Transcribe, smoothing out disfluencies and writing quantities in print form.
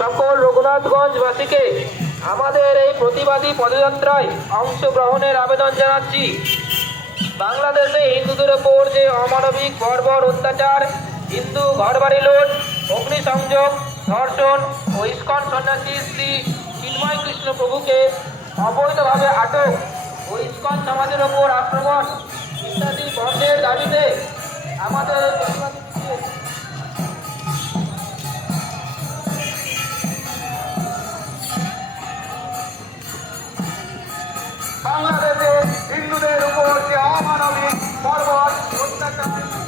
সকল রঘুনাথগঞ্জবাসীকে আমাদের এই প্রতিবাদী পদযাত্রায় অংশগ্রহণের আবেদন জানাচ্ছি। বাংলাদেশে হিন্দুদের ওপর যে অমানবিক বর্বর অত্যাচার, হিন্দু ঘরবাড়ি লুট, অগ্নিসংযোগ, ধর্ষণ ও ইস্কন সন্ন্যাসী শ্রী চিন্ময় কৃষ্ণ প্রভুকে অবৈধভাবে আটক ও ইস্কন সমাজের ওপর আক্রমণ ইত্যাদি বন্ধের দাবিতে আমাদের বাংলাদেশে হিন্দুদের উপর যে অমানবিক বর্বর অত্যাচার